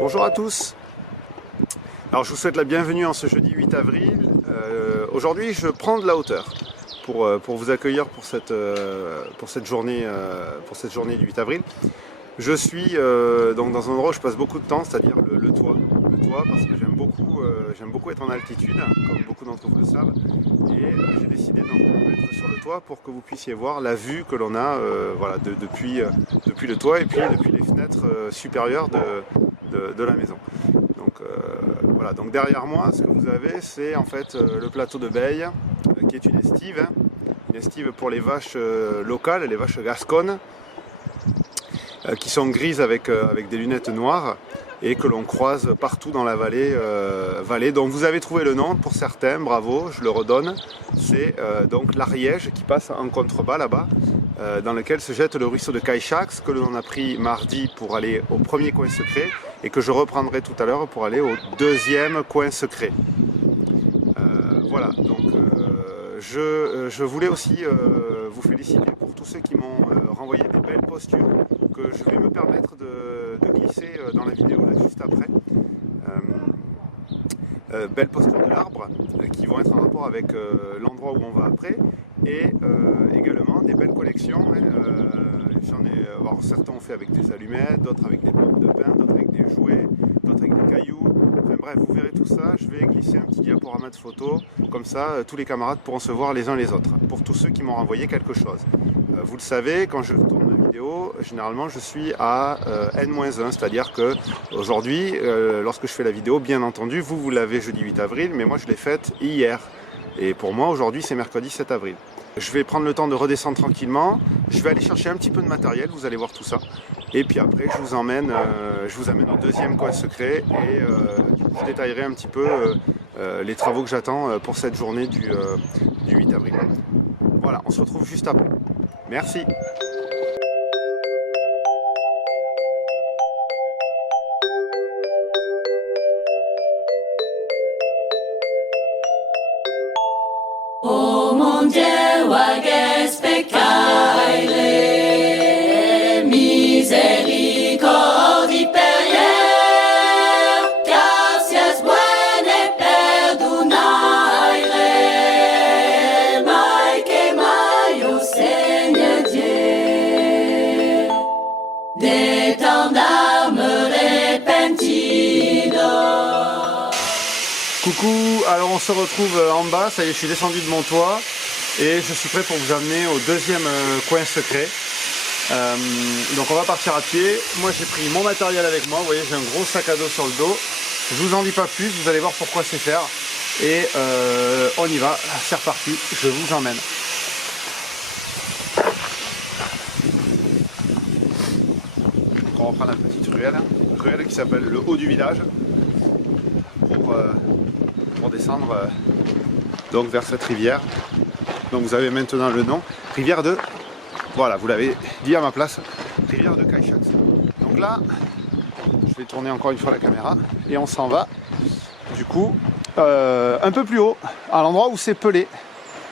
Bonjour à tous. Alors je vous souhaite la bienvenue en ce jeudi 8 avril. Aujourd'hui je prends de la hauteur pour vous accueillir pour cette journée du 8 avril. Je suis donc dans un endroit où je passe beaucoup de temps, c'est-à-dire le toit. Le toit parce que j'aime beaucoup être en altitude, comme beaucoup d'entre vous le savent. Et j'ai décidé donc de me mettre sur le toit pour que vous puissiez voir la vue que l'on a voilà, depuis le toit et puis depuis les fenêtres supérieures de la maison. Donc voilà, donc derrière moi ce que vous avez c'est en fait le plateau de Beille qui est une estive pour les vaches locales, les vaches gasconnes qui sont grises avec des lunettes noires et que l'on croise partout dans la vallée, dont vous avez trouvé le nom pour certains, bravo, je le redonne, c'est donc l'Ariège qui passe en contrebas là-bas, dans lequel se jette le ruisseau de Caïchax que l'on a pris mardi pour aller au premier coin secret et que je reprendrai tout à l'heure pour aller au deuxième coin secret. Voilà, donc je voulais aussi vous féliciter pour tous ceux qui m'ont renvoyé des belles postures que je vais me permettre de glisser dans la vidéo là, juste après. Belles postures de l'arbre qui vont être en rapport avec l'endroit où on va après et également des belles collections. Alors, certains ont fait avec des allumettes, d'autres avec des pommes de pin, d'autres avec des jouets, d'autres avec des cailloux. Enfin bref, vous verrez tout ça. Je vais glisser un petit diaporama de photos, comme ça tous les camarades pourront se voir les uns les autres, pour tous ceux qui m'ont renvoyé quelque chose. Vous le savez, quand je tourne la vidéo, généralement je suis à N-1, c'est-à-dire que aujourd'hui, lorsque je fais la vidéo, bien entendu, vous l'avez jeudi 8 avril, mais moi je l'ai faite hier. Et pour moi, aujourd'hui, c'est mercredi 7 avril. Je vais prendre le temps de redescendre tranquillement. Je vais aller chercher un petit peu de matériel, vous allez voir tout ça. Et puis après, je vous emmène au deuxième coin secret et je détaillerai un petit peu les travaux que j'attends pour cette journée du 8 avril. Voilà, on se retrouve juste après. Merci. Oh mon Dieu, wages peccaile, misericordie périère, gracias buene perdonaire, mai que mayo Seigneur Dieu, de tant d'âmes repentidos. Coucou, alors on se retrouve en bas, ça y est, je suis descendu de mon toit et je suis prêt pour vous amener au deuxième coin secret. Donc on va partir à pied. Moi j'ai pris mon matériel avec moi, vous voyez j'ai un gros sac à dos sur le dos. Je vous en dis pas plus, vous allez voir pourquoi c'est faire. Et on y va, c'est reparti, je vous emmène. Donc on reprend la petite ruelle qui s'appelle le haut du village pour descendre donc vers cette rivière. Donc vous avez maintenant le nom, rivière de, voilà, vous l'avez dit à ma place, rivière de Caïchax. Donc là, je vais tourner encore une fois la caméra et on s'en va du coup un peu plus haut, à l'endroit où c'est pelé,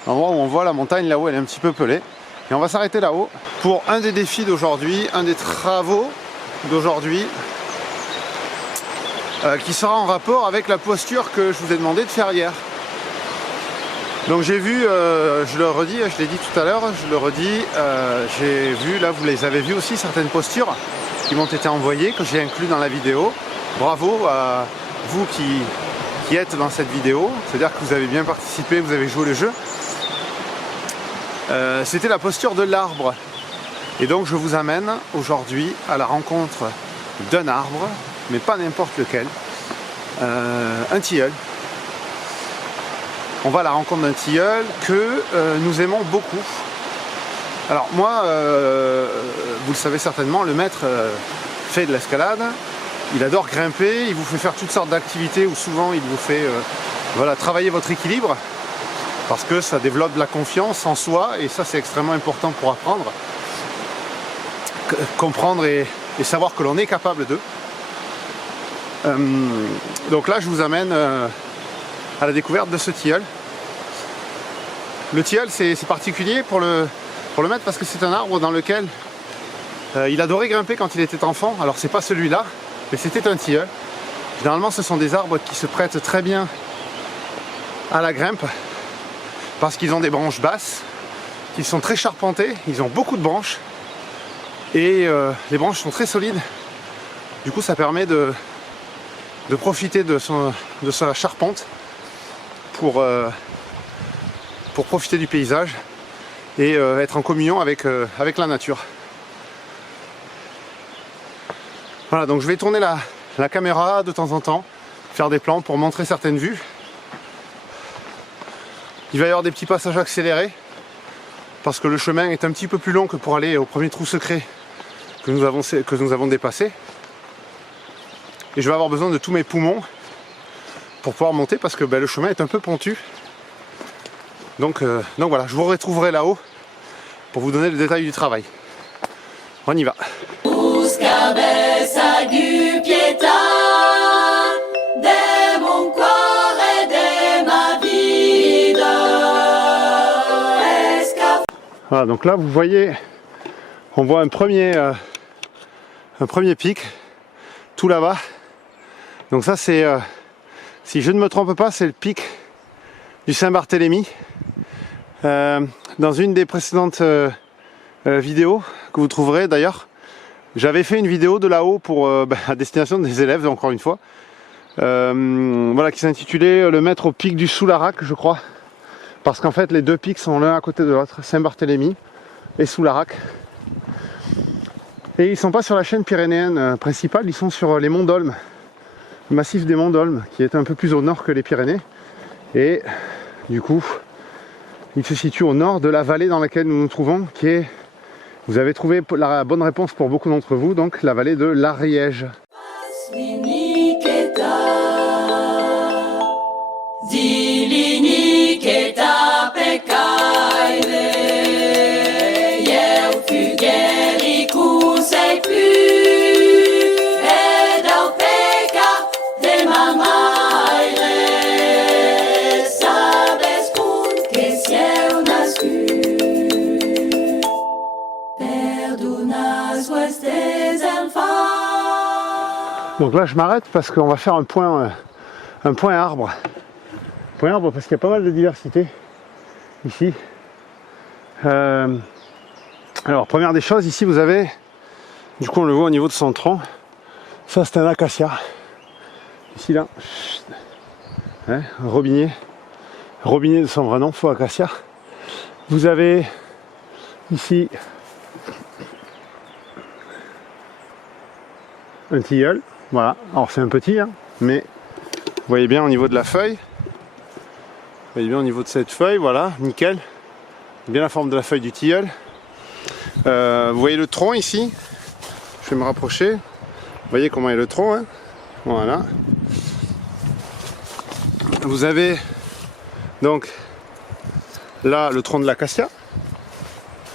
l'endroit où on voit la montagne là-haut, elle est un petit peu pelée. Et on va s'arrêter là-haut pour un des défis d'aujourd'hui, un des travaux d'aujourd'hui, qui sera en rapport avec la posture que je vous ai demandé de faire hier. Donc j'ai vu, je le redis, je l'ai dit tout à l'heure, je le redis, j'ai vu, là vous les avez vues aussi, certaines postures qui m'ont été envoyées, que j'ai inclus dans la vidéo. Bravo à vous qui êtes dans cette vidéo, c'est-à-dire que vous avez bien participé, vous avez joué le jeu. C'était la posture de l'arbre. Et donc je vous amène aujourd'hui à la rencontre d'un arbre, mais pas n'importe lequel, un tilleul. On va à la rencontre d'un tilleul que nous aimons beaucoup. Alors moi, vous le savez certainement, le maître fait de l'escalade, il adore grimper, il vous fait faire toutes sortes d'activités où souvent il vous fait voilà, travailler votre équilibre, parce que ça développe de la confiance en soi et ça c'est extrêmement important pour apprendre, comprendre et savoir que l'on est capable d'eux. Donc là je vous amène à la découverte de ce tilleul. Le tilleul c'est particulier pour le mettre parce que c'est un arbre dans lequel il adorait grimper quand il était enfant. Alors c'est pas celui-là, mais c'était un tilleul. Généralement ce sont des arbres qui se prêtent très bien à la grimpe parce qu'ils ont des branches basses, qu'ils sont très charpentés, ils ont beaucoup de branches et les branches sont très solides. Du coup ça permet de profiter de sa charpente pour profiter du paysage et être en communion avec la nature. Voilà, donc je vais tourner la caméra de temps en temps, faire des plans pour montrer certaines vues. Il va y avoir des petits passages accélérés parce que le chemin est un petit peu plus long que pour aller au premier trou secret que nous avons dépassé. Et je vais avoir besoin de tous mes poumons pour pouvoir monter parce que le chemin est un peu pentu. Donc voilà, je vous retrouverai là-haut pour vous donner le détail du travail. On y va. Voilà, donc là vous voyez, on voit un premier pic tout là-bas. Donc ça c'est, si je ne me trompe pas, c'est le pic du Saint-Barthélemy. Dans une des précédentes vidéos que vous trouverez d'ailleurs, j'avais fait une vidéo de là-haut pour à destination des élèves, encore une fois, voilà, qui s'intitulait Le maître au pic du Soularac, je crois, parce qu'en fait les deux pics sont l'un à côté de l'autre, Saint-Barthélemy et Soularac, et ils sont pas sur la chaîne pyrénéenne principale, ils sont sur les monts d'Olme, le massif des monts d'Olme, qui est un peu plus au nord que les Pyrénées, et du coup il se situe au nord de la vallée dans laquelle nous nous trouvons, qui est, vous avez trouvé la bonne réponse pour beaucoup d'entre vous, donc la vallée de l'Ariège. Donc là je m'arrête parce qu'on va faire un point arbre. Point arbre parce qu'il y a pas mal de diversité ici. Alors première des choses, ici vous avez, du coup on le voit au niveau de son tronc, ça c'est un acacia. Ici là, un robinier de son vrai nom, faux acacia. Vous avez ici un tilleul. Voilà, alors c'est un petit, hein, mais vous voyez bien au niveau de la feuille, vous voyez bien au niveau de cette feuille, voilà, nickel, bien la forme de la feuille du tilleul. Vous voyez le tronc ici, je vais me rapprocher, vous voyez comment est le tronc, hein, voilà. Vous avez donc là le tronc de l'acacia,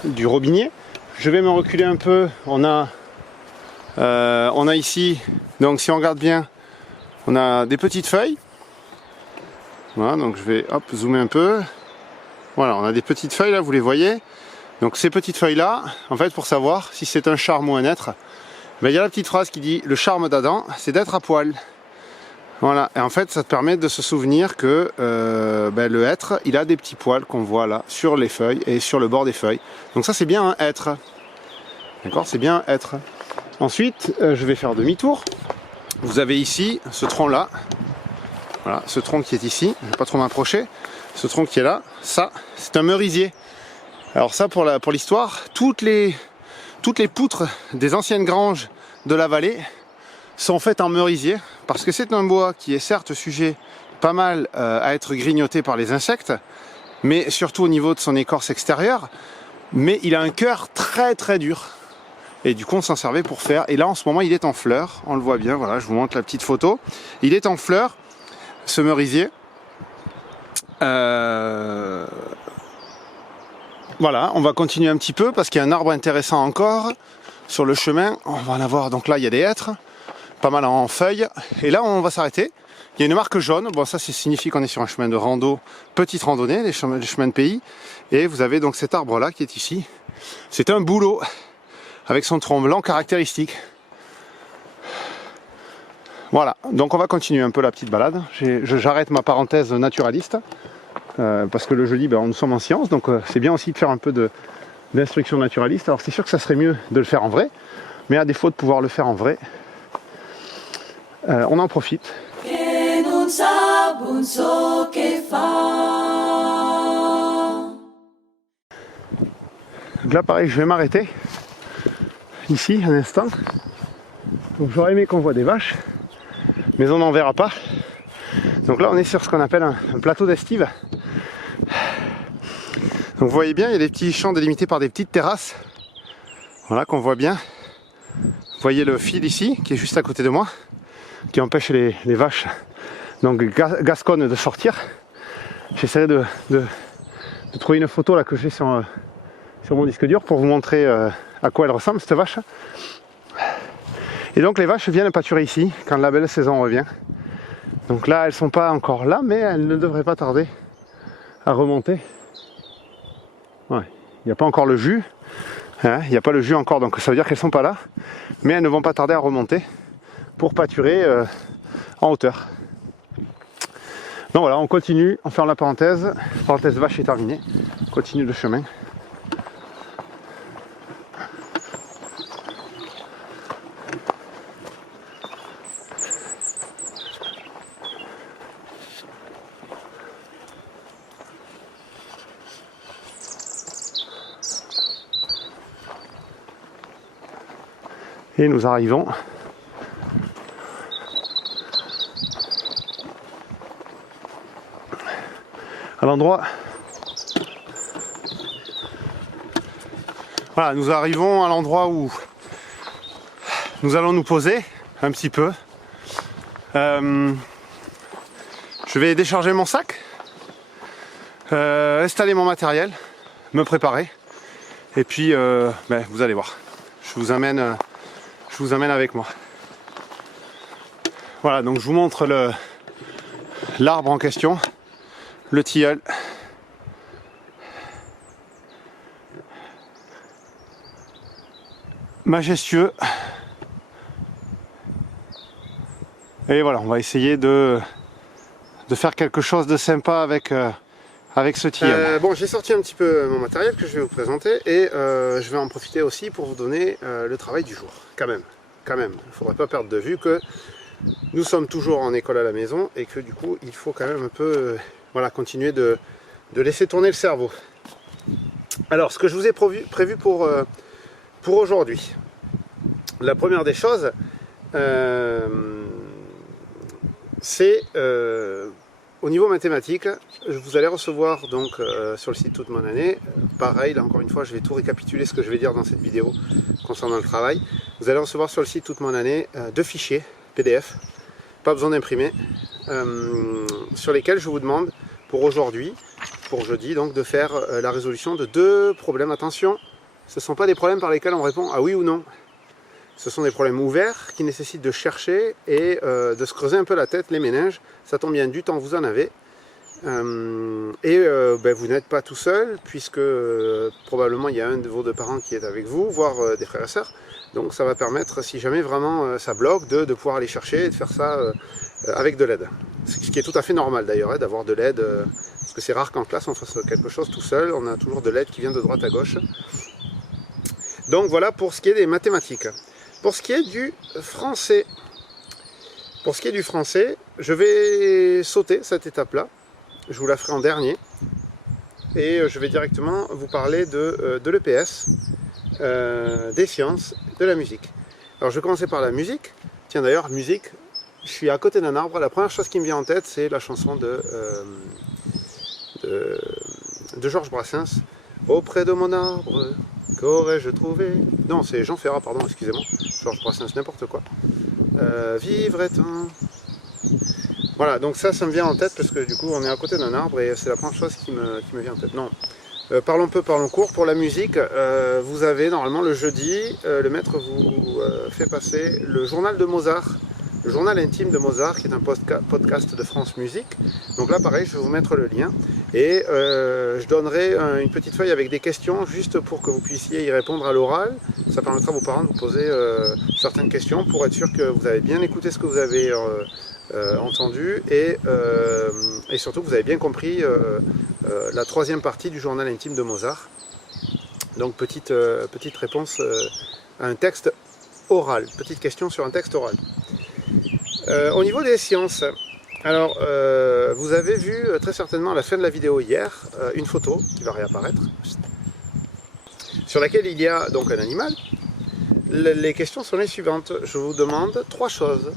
du robinier. Je vais me reculer un peu, on a ici, donc si on regarde bien, on a des petites feuilles. Voilà, donc je vais zoomer un peu. Voilà, on a des petites feuilles là, vous les voyez. Donc ces petites feuilles là, en fait pour savoir si c'est un charme ou un être, il y a la petite phrase qui dit le charme d'Adam, c'est d'être à poil. Voilà, et en fait ça te permet de se souvenir que le être, il a des petits poils qu'on voit là sur les feuilles et sur le bord des feuilles. Donc ça c'est bien un être. D'accord, c'est bien un être. Ensuite, je vais faire demi-tour. Vous avez ici ce tronc là. Voilà, ce tronc qui est ici. Je ne vais pas trop m'approcher. Ce tronc qui est là, ça, c'est un merisier. Alors ça, pour l'histoire, toutes les poutres des anciennes granges de la vallée sont faites en merisier, parce que c'est un bois qui est certes sujet pas mal à être grignoté par les insectes, mais surtout au niveau de son écorce extérieure. Mais il a un cœur très très dur. Et du coup on s'en servait pour faire, et là en ce moment il est en fleurs, on le voit bien, voilà, je vous montre la petite photo. Il est en fleurs, ce merisier. Voilà, on va continuer un petit peu parce qu'il y a un arbre intéressant encore sur le chemin. On va en avoir, donc là il y a des hêtres, pas mal en feuilles, et là on va s'arrêter. Il y a une marque jaune, bon ça signifie qu'on est sur un chemin de rando, petite randonnée, les chemins de pays. Et vous avez donc cet arbre là qui est ici. C'est un bouleau avec son tronc blanc caractéristique. Voilà, donc on va continuer un peu la petite balade. J'arrête ma parenthèse naturaliste, parce que le jeudi, nous sommes en sciences, donc c'est bien aussi de faire un peu d'instruction naturaliste. Alors c'est sûr que ça serait mieux de le faire en vrai, mais à défaut de pouvoir le faire en vrai, on en profite. Donc là pareil, je vais m'arrêter ici un instant. Donc j'aurais aimé qu'on voit des vaches, mais on n'en verra pas. Donc là on est sur ce qu'on appelle un plateau d'estive. Donc vous voyez bien, il y a des petits champs délimités par des petites terrasses. Voilà, qu'on voit bien. Vous voyez le fil ici, qui est juste à côté de moi, qui empêche les vaches donc gasconnes de sortir. J'essaierai de trouver une photo là que j'ai sur mon disque dur pour vous montrer à quoi elle ressemble cette vache. Et donc les vaches viennent pâturer ici quand la belle saison revient. Donc là elles sont pas encore là, mais elles ne devraient pas tarder à remonter. Ouais. Il n'y a pas encore le jus, hein, il n'y a pas le jus encore, donc ça veut dire qu'elles sont pas là, mais elles ne vont pas tarder à remonter pour pâturer en hauteur. Donc voilà, on continue, on ferme la parenthèse vache est terminée, on continue le chemin. Et nous arrivons à l'endroit. Voilà, nous arrivons à l'endroit où nous allons nous poser un petit peu. Je vais décharger mon sac, installer mon matériel, me préparer, et puis vous allez voir. Je vous amène avec moi. Voilà, donc je vous montre l'arbre en question, le tilleul. Majestueux. Et voilà, on va essayer de faire quelque chose de sympa avec ce tilleul. Bon, j'ai sorti un petit peu mon matériel que je vais vous présenter et je vais en profiter aussi pour vous donner le travail du jour. Quand même, il ne faudrait pas perdre de vue que nous sommes toujours en école à la maison et que du coup, il faut quand même un peu continuer de laisser tourner le cerveau. Alors, ce que je vous ai prévu pour aujourd'hui, la première des choses, c'est au niveau mathématique. Vous allez recevoir donc sur le site toute mon année, pareil, là encore une fois je vais tout récapituler ce que je vais dire dans cette vidéo concernant le travail. Vous allez recevoir sur le site toute mon année 2 fichiers PDF, pas besoin d'imprimer, sur lesquels je vous demande pour aujourd'hui, pour jeudi, donc de faire la résolution de 2 problèmes. Attention, ce ne sont pas des problèmes par lesquels on répond à oui ou non. Ce sont des problèmes ouverts qui nécessitent de chercher et de se creuser un peu la tête, les méninges. Ça tombe bien, du temps vous en avez. Vous n'êtes pas tout seul, puisque probablement il y a un de vos 2 parents qui est avec vous, voire des frères et sœurs. Donc ça va permettre, si jamais vraiment ça bloque, de pouvoir aller chercher et de faire ça avec de l'aide. Ce qui est tout à fait normal d'ailleurs, d'avoir de l'aide, parce que c'est rare qu'en classe on fasse quelque chose tout seul. On a toujours de l'aide qui vient de droite à gauche. Donc voilà pour ce qui est des mathématiques. Pour ce qui est du français, je vais sauter cette étape-là. Je vous la ferai en dernier. Et je vais directement vous parler de l'EPS, des sciences, de la musique. Alors je vais commencer par la musique. Tiens d'ailleurs, musique, je suis à côté d'un arbre. La première chose qui me vient en tête, c'est la chanson de Georges Brassens. Auprès de mon arbre, qu'aurais-je trouvé? Non, c'est Jean Ferrat, pardon, excusez-moi. Georges Brassens, n'importe quoi. Vivrait-on? Voilà, donc ça me vient en tête parce que du coup on est à côté d'un arbre et c'est la première chose qui me vient en tête. Non, parlons peu, parlons court. Pour la musique, vous avez normalement le jeudi, le maître vous fait passer le journal de Mozart le journal intime de Mozart, qui est un podcast de France Musique. Donc là, pareil, je vais vous mettre le lien. Et je donnerai une petite feuille avec des questions, juste pour que vous puissiez y répondre à l'oral. Ça permettra à vos parents de vous poser certaines questions, pour être sûr que vous avez bien écouté ce que vous avez entendu, et surtout que vous avez bien compris la troisième partie du journal intime de Mozart. Donc petite réponse à un texte oral, petite question sur un texte oral. Au niveau des sciences, alors vous avez vu très certainement à la fin de la vidéo hier une photo qui va réapparaître, sur laquelle il y a donc un animal. Les questions sont les suivantes. Je vous demande 3 choses.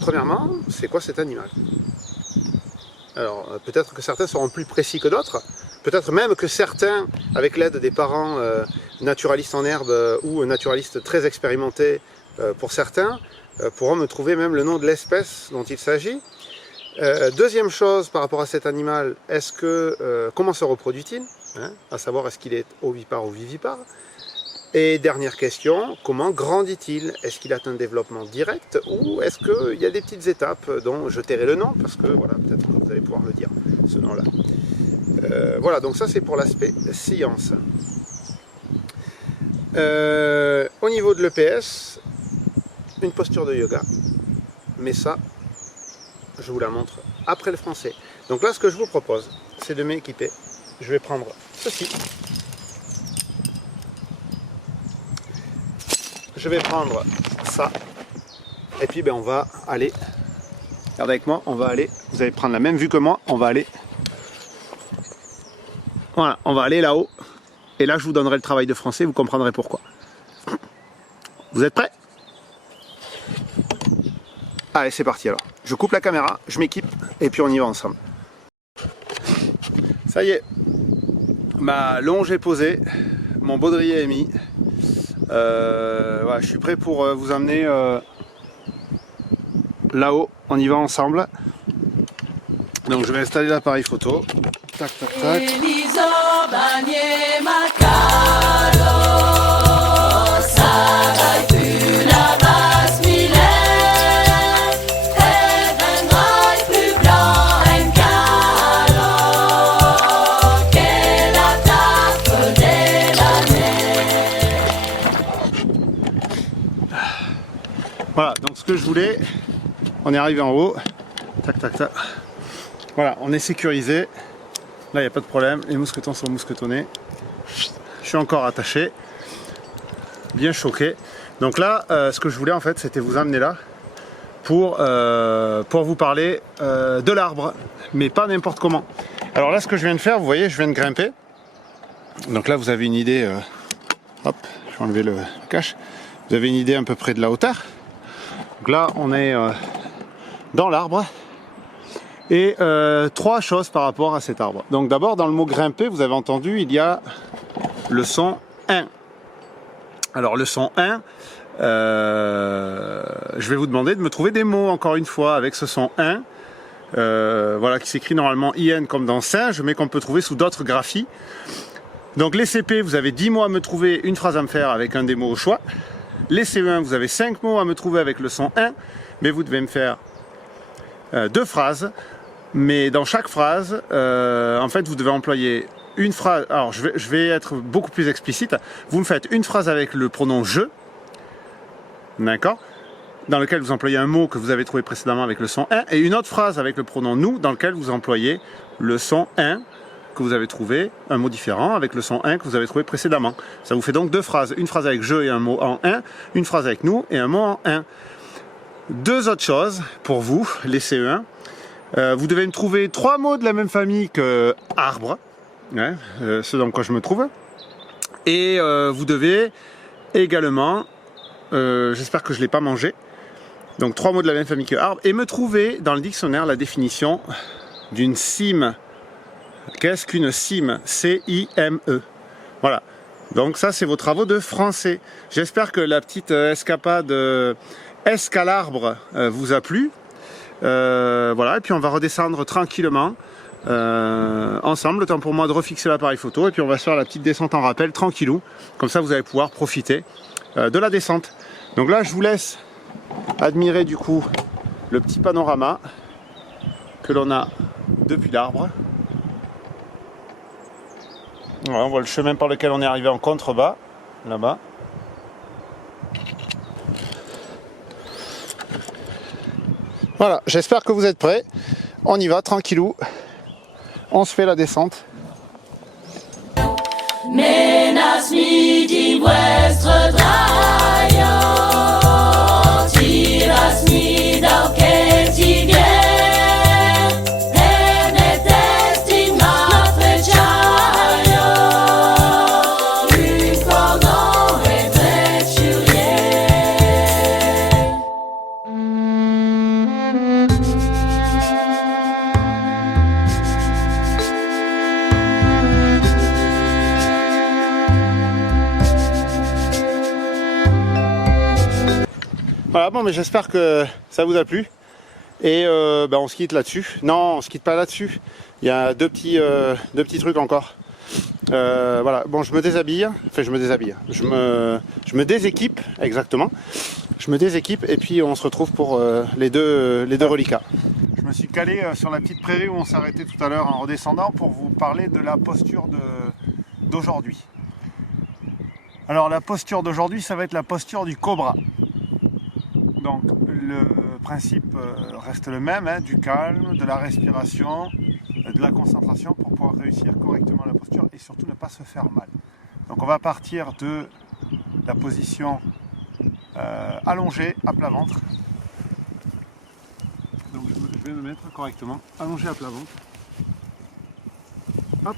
Premièrement, c'est quoi cet animal? Alors peut-être que certains seront plus précis que d'autres. Peut-être même que certains, avec l'aide des parents naturalistes en herbe ou naturalistes très expérimentés pour certains, pourront me trouver même le nom de l'espèce dont il s'agit. Deuxième chose par rapport à cet animal, comment se reproduit-il, à savoir est-ce qu'il est ovipare ou vivipare? Et dernière question, comment grandit-il? Est-ce qu'il a un développement direct ou est-ce qu'il y a des petites étapes dont je tairai le nom, parce que voilà, peut-être que vous allez pouvoir le dire, ce nom-là. Voilà, donc ça c'est pour l'aspect science. Au niveau de l'EPS, une posture de yoga, mais ça, je vous la montre après le français. Donc là, ce que je vous propose, c'est de m'équiper. Je vais prendre ceci. Je vais prendre ça. Et puis on va aller, regardez avec moi, on va aller, vous allez prendre la même vue que moi, on va aller. Voilà, on va aller là-haut. Et là, je vous donnerai le travail de français, vous comprendrez pourquoi. Vous êtes prêts? Allez, c'est parti alors. Je coupe la caméra, je m'équipe, et puis on y va ensemble. Ça y est, ma longe est posée, mon baudrier est mis. Voilà, je suis prêt pour vous emmener là-haut. On y va ensemble. Donc je vais installer l'appareil photo. Tac, tac, tac. Voilà, donc ce que je voulais, on est arrivé en haut. Tac, tac, tac. Voilà, on est sécurisé. Là, il n'y a pas de problème. Les mousquetons sont mousquetonnés. Je suis encore attaché. Bien choqué. Donc là, ce que je voulais en fait, c'était vous amener là pour vous parler de l'arbre, mais pas n'importe comment. Alors là, ce que je viens de faire, vous voyez, je viens de grimper. Donc là, vous avez une idée. Hop, je vais enlever le cache. Vous avez une idée à peu près de la hauteur. Donc là, on est dans l'arbre. Et 3 choses par rapport à cet arbre. Donc d'abord, dans le mot grimper, vous avez entendu, il y a le son 1. Alors le son 1, je vais vous demander de me trouver des mots, encore une fois, avec ce son 1. Voilà, qui s'écrit normalement IN comme dans singe, mais qu'on peut trouver sous d'autres graphies. Donc les CP, vous avez 10 mots à me trouver, une phrase à me faire avec un des mots au choix. Les CE1, vous avez 5 mots à me trouver avec le son 1, mais vous devez me faire 2 phrases. Mais dans chaque phrase, en fait, vous devez employer une phrase. Alors, je vais être beaucoup plus explicite. Vous me faites une phrase avec le pronom je, d'accord, dans lequel vous employez un mot que vous avez trouvé précédemment avec le son 1, et une autre phrase avec le pronom nous, dans lequel vous employez le son 1 que vous avez trouvé, un mot différent avec le son 1 que vous avez trouvé précédemment. Ça vous fait donc 2 phrases. Une phrase avec je et un mot en 1, une phrase avec nous et un mot en 1. 2 autres choses pour vous, les CE1. Vous devez me trouver 3 mots de la même famille que arbre, hein, ce dans quoi je me trouve. Et vous devez également, j'espère que je ne l'ai pas mangé, donc 3 mots de la même famille que arbre, et me trouver dans le dictionnaire la définition d'une cime. Qu'est-ce qu'une cime? C-I-M-E. Voilà. Donc ça, c'est vos travaux de français. J'espère que la petite escapade escalarbre vous a plu. Voilà, et puis on va redescendre tranquillement ensemble, le temps pour moi de refixer l'appareil photo, et puis on va se faire la petite descente en rappel tranquillou, comme ça vous allez pouvoir profiter de la descente. Donc là je vous laisse admirer du coup le petit panorama que l'on a depuis l'arbre. Voilà, on voit le chemin par lequel on est arrivé en contrebas, là-bas. Voilà, j'espère que vous êtes prêts. On y va, tranquillou. On se fait la descente. Menas midi vuestre draion, tiras mi dal che ti vien, e detesti ma frecciaio, un cordon e trecciulier. Voilà, bon, mais j'espère que ça vous a plu. Et on se quitte là-dessus. Non, on se quitte pas là-dessus. Il y a deux petits trucs encore. Voilà, bon, je me déshabille. Enfin, je me déshabille. Je me déséquipe, exactement. Je me déséquipe et puis on se retrouve pour les deux reliquats. Je me suis calé sur la petite prairie où on s'est arrêté tout à l'heure en redescendant pour vous parler de la posture d'aujourd'hui. Alors, la posture d'aujourd'hui, ça va être la posture du cobra. Donc le principe reste le même, hein, du calme, de la respiration, de la concentration pour pouvoir réussir correctement la posture et surtout ne pas se faire mal. Donc on va partir de la position allongée à plat ventre. Donc je vais me mettre correctement allongé à plat ventre. Hop.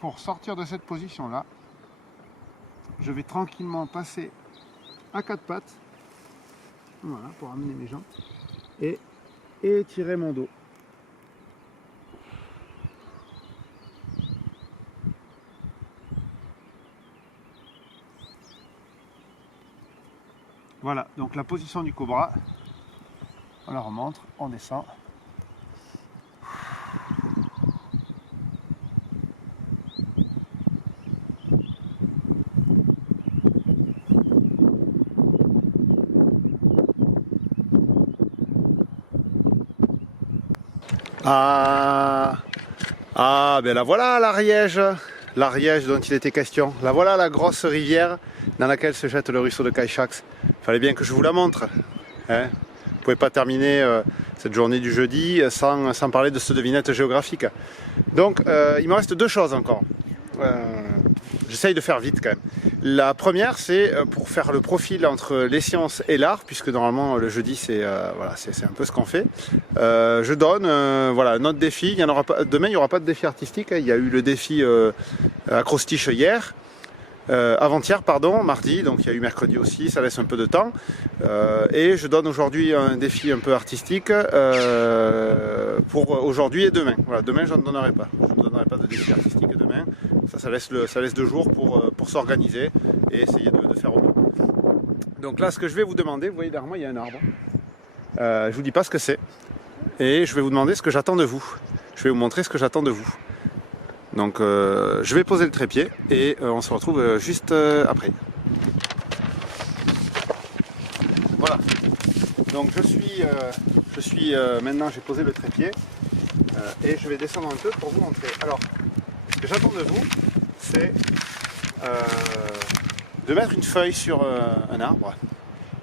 Pour sortir de cette position là, je vais tranquillement passer à quatre pattes, voilà, pour amener mes jambes et étirer mon dos. Voilà, donc la position du cobra, on la remonte, on descend. Ben la voilà l'Ariège dont il était question. La voilà la grosse rivière dans laquelle se jette le ruisseau de Cailchax. Fallait bien que je vous la montre. Hein, vous ne pouvez pas terminer cette journée du jeudi sans parler de cette devinette géographique. Donc il me reste deux choses encore. J'essaye de faire vite quand même. La première, c'est pour faire le profil entre les sciences et l'art, puisque normalement le jeudi c'est voilà, c'est un peu ce qu'on fait. Je donne voilà, un autre défi. Il y en aura pas, demain il n'y aura pas de défi artistique. Il y a eu le défi acrostiche hier. Avant-hier, pardon, mardi, donc il y a eu mercredi aussi, ça laisse un peu de temps. Et je donne aujourd'hui un défi un peu artistique pour aujourd'hui et demain. Voilà, demain je ne donnerai pas. Je ne donnerai pas de défi artistique demain. Ça laisse 2 jours pour s'organiser et essayer de faire au mieux. Donc là, ce que je vais vous demander, vous voyez derrière moi, il y a un arbre. Je ne vous dis pas ce que c'est. Et je vais vous demander ce que j'attends de vous. Je vais vous montrer ce que j'attends de vous. Donc je vais poser le trépied et on se retrouve juste après. Voilà. Donc je suis maintenant, j'ai posé le trépied et je vais descendre un peu pour vous montrer. Alors, ce que j'attends de vous, c'est de mettre une feuille sur un arbre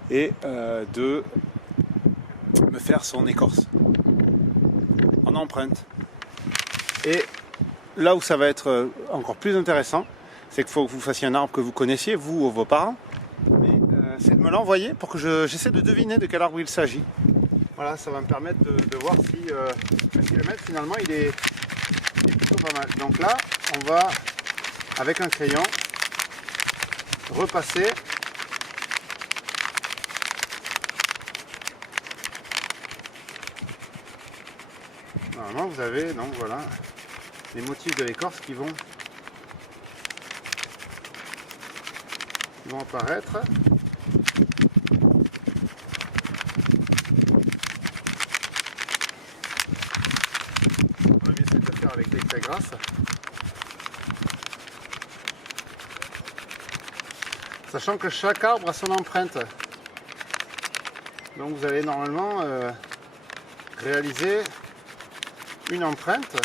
et de me faire son écorce en empreinte. Et là où ça va être encore plus intéressant, c'est qu'il faut que vous fassiez un arbre que vous connaissiez, vous ou vos parents, c'est de me l'envoyer pour que j'essaie de deviner de quel arbre il s'agit. Voilà, ça va me permettre de voir si le kilomètre finalement il est plutôt pas mal. Donc là, on va avec un crayon repasser normalement vous avez donc voilà les motifs de l'écorce qui vont apparaître. On va essayer de le faire avec l'extrait grasse. Sachant que chaque arbre a son empreinte. Donc vous allez normalement réaliser une empreinte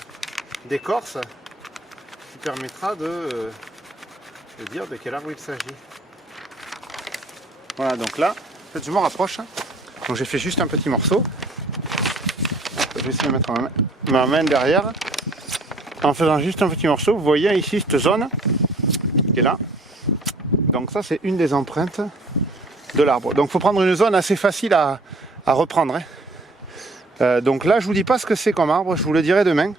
d'écorce qui permettra de dire de quel arbre il s'agit. Voilà, donc là, en fait, je me rapproche. Donc j'ai fait juste un petit morceau. Je vais essayer de mettre ma main derrière. En faisant juste un petit morceau, vous voyez ici cette zone qui est là. Donc ça, c'est une des empreintes de l'arbre. Donc il faut prendre une zone assez facile à reprendre. Donc là, je vous dis pas ce que c'est comme arbre, je vous le dirai demain.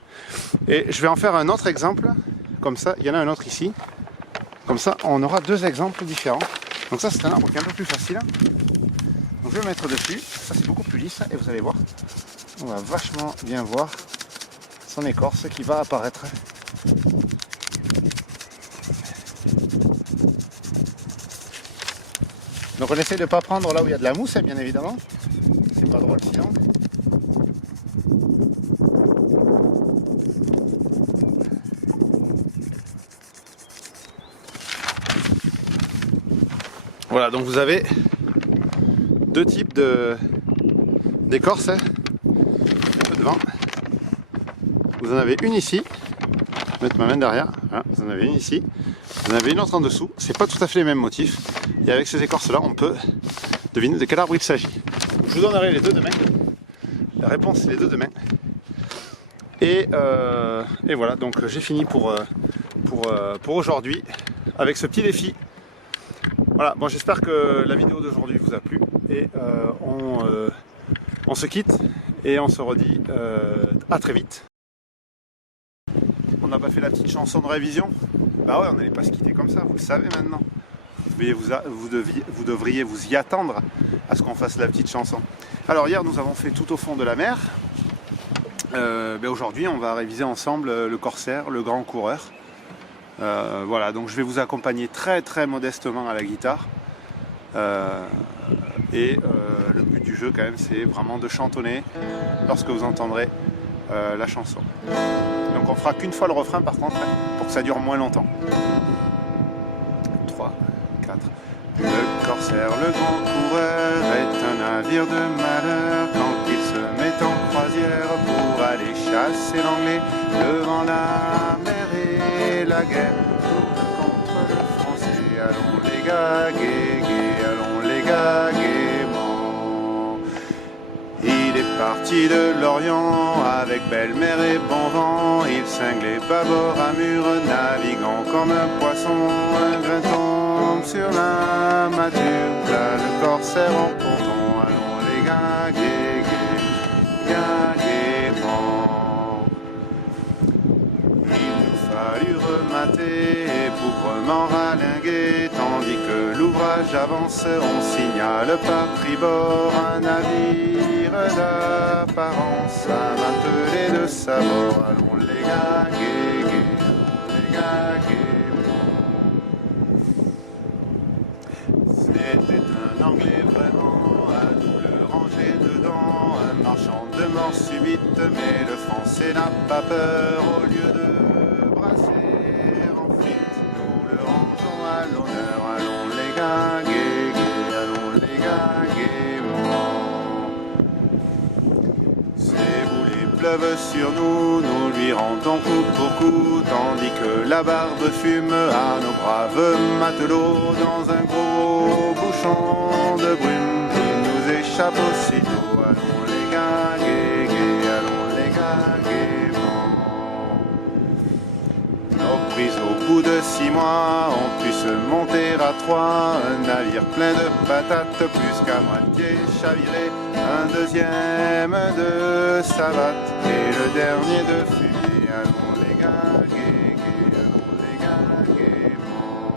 Et je vais en faire un autre exemple. Comme ça, il y en a un autre ici. Comme ça, on aura deux exemples différents. Donc ça, c'est un arbre qui est un peu plus facile. Donc je vais me mettre dessus. Ça, c'est beaucoup plus lisse. Et vous allez voir, on va vachement bien voir son écorce qui va apparaître. Donc on essaie de ne pas prendre là où il y a de la mousse, bien évidemment. C'est pas drôle sinon. Voilà, donc vous avez deux types d'écorce, un peu devant. Vous en avez une ici, je vais mettre ma main derrière, voilà, vous en avez une ici, vous en avez une autre en dessous, c'est pas tout à fait les mêmes motifs, et avec ces écorces là on peut deviner de quel arbre il s'agit. Je vous donnerai les deux demain, la réponse c'est les deux demain. Et voilà, donc j'ai fini pour aujourd'hui avec ce petit défi. Voilà, bon, j'espère que la vidéo d'aujourd'hui vous a plu et on se quitte et on se redit à très vite. On n'a pas fait la petite chanson de révision? Bah ouais, on n'allait pas se quitter comme ça, vous le savez maintenant. Vous devriez vous y attendre à ce qu'on fasse la petite chanson. Alors hier nous avons fait Tout au fond de la mer. Aujourd'hui on va réviser ensemble le Corsaire, le grand coureur. Voilà, donc je vais vous accompagner très très modestement à la guitare le but du jeu quand même c'est vraiment de chantonner lorsque vous entendrez la chanson. Donc on fera qu'une fois le refrain par contre pour que ça dure moins longtemps. 3, 4. Le Corsaire, le grand coureur est un navire de malheur quand il se met en croisière pour aller chasser l'anglais devant la mer et la guerre contre le français. Allons les gars, gai, gai, allons les gars, gaiement. Il est parti de Lorient avec belle mer et bon vent. Il cinglait bâbord à mur, naviguant comme un poisson. Un grain tombe sur la mâture, là le Corsaire en ponton. Allons les gars, gai, gai, gars, gaiement. Il nous fallut remater et bougrement ralinguer, tandis que l'ouvrage avance, on signale par tribord un navire d'apparence, un attelé de sabord. Allons les gars, gai, gai, allons les gars, gaiement. C'était un Anglais vraiment à double rangée dedans, un marchand de mort subite, mais le Français n'a pas peur. Au lieu de brasser en fuite, nous le rangeons à l'honneur. Allons les gars, gai, gai, allons les gars, gaiement. C'est vous les lève sur nous, nous lui rendons coup pour coup, tandis que la barbe fume à nos braves matelots dans un gros bouchon de brume. Il nous échappe aussitôt, allons les gars, gai, gai, allons les gars, gaiement. Nos prises au bout de 6 mois ont pu se monter à 3, un navire plein de patates, plus qu'à moitié chaviré, un deuxième de savates et le dernier de fumée. Allons les gars, gai, gai, allons les gars, gaiement.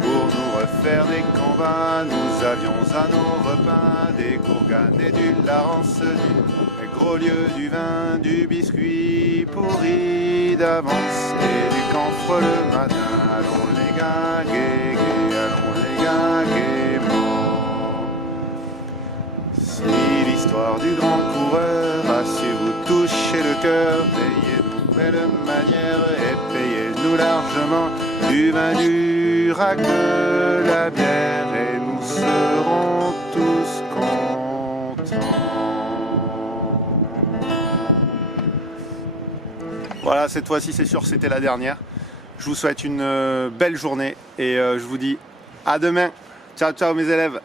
Pour nous refaire des combats, nous avions à nos repas des gourganes et du larance, du gros lieu, du vin, du biscuit pourri d'avance et du camphre le matin. Allons les gars, gai, gai, allons les gars, gaiement. Si l'histoire du grand coureur a su vous toucher le cœur, payez-nous belle manière et payez-nous largement du vin, du rack, de la bière et nous serons tous contents. Voilà, cette fois-ci c'est sûr, c'était la dernière. Je vous souhaite une belle journée et je vous dis à demain. Ciao ciao mes élèves.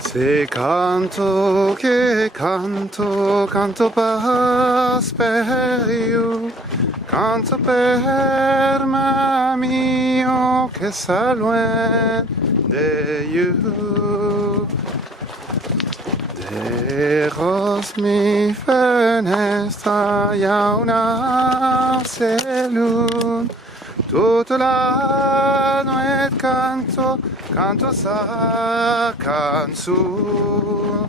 Se canto che canto, canto per you, canto per ma mio che sta loin de you. Deros mi fenestra, y a una cellule, toute la nuit canto, canto sa canzone.